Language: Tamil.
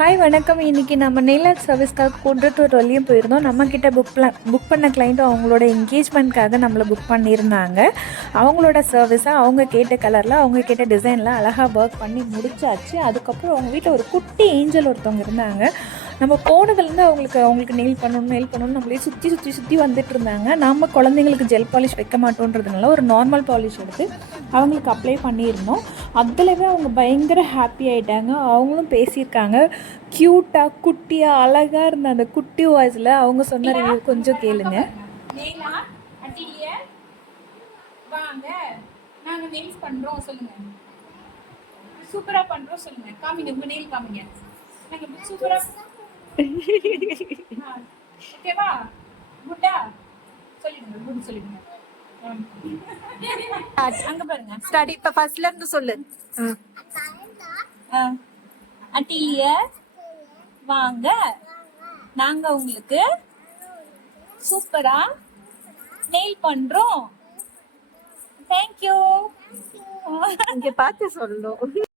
ஹாய் வணக்கம். இன்றைக்கி நம்ம நெயில் ஆர்ட் சர்வீஸ்க்காக குன்றத்தூர் வரையும் போயிருந்தோம். நம்மக்கிட்ட புக் பண்ண கிளைண்ட்டும் அவங்களோட என்கேஜ்மெண்ட்காக நம்மளை புக் பண்ணியிருந்தாங்க. அவங்களோட சர்வீஸை அவங்க கேட்ட கலரில் அவங்க கேட்ட டிசைனில் அழகாக ஒர்க் பண்ணி முடிச்சாச்சு. அதுக்கப்புறம் அவங்க வீட்டில் ஒரு குட்டி ஏஞ்சல் ஒருத்தவங்க இருந்தாங்க. நம்ம போனதுலேருந்து அவங்களுக்கு நெயில் பண்ணணும்னு நம்மளே சுற்றி வந்துட்டு இருந்தாங்க. நம்ம குழந்தைங்களுக்கு ஜெல் பாலிஷ் வைக்க மாட்டோன்றதுனால ஒரு நார்மல் பாலிஷ் எடுத்து அவங்களுக்கு அப்ளை பண்ணியிருந்தோம். அதிலவே அவங்க பயங்கர ஹாப்பி ஆகிட்டாங்க. அவங்களும் பேசியிருக்காங்க. க்யூட்டாக குட்டியாக அழகாக இருந்த அந்த குட்டி வாய்ஸில் அவங்க சொன்ன ரிவ்யூ கொஞ்சம் கேளுங்க. வாங்க நாங்க நெயில்ஸ் பண்றோம் சொல்லுங்க. சூப்பரா பண்றோம் சொல்லுங்க. காமிங்க உங்க நெயில் காமிங்க. நாங்க சூப்பரா ஓகேவா? குட்டா சொல்லிடுங்க. குட் சொல்லிடுங்க. அங்க பாருங்க. ஸ்டார்ட். இப்ப ஃபர்ஸ்ட்ல இருந்து சொல்லு. அட்டிலிய வாங்க நாங்க உங்களுக்கு சூப்பரா நெயில் பண்றோம். தேங்க்யூ. இங்கே பார்த்து சொல்லணும்.